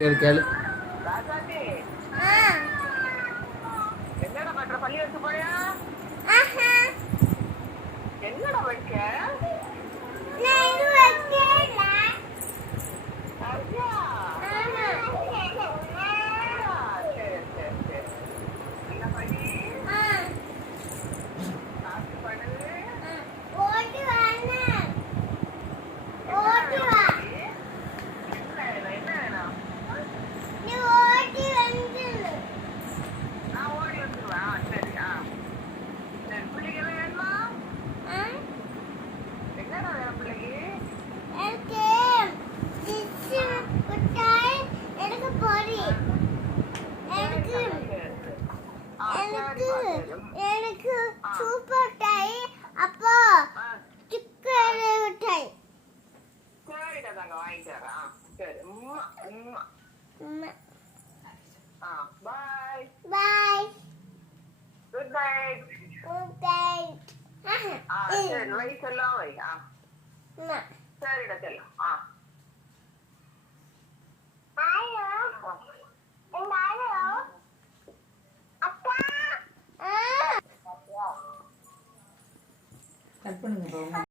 கேளு. என்னடா பண்ற? பள்ளி வச்சு போயா? என்னடா வைக்க? சரி சரி சரி. என்ன பள்ளி? காசு படு. என்ன வேணும்? நான் ஓடி வந்துருவேன். சரி சரி. பிள்ளைக்கு எல்லாம் வேணுமா? என்னடா வேணும் பிள்ளைக்கு? எனக்கு சூப்பர் டை அப்போ சிக்கன் மிட்டாய் சரிடா தாங்க வாங்கிட்டு வரேன். சரி. பாய் பாய் குட் நைட். சரி வை செல்லாம் வை. சரிடா செல்லம். கட் பண்ணுங்க.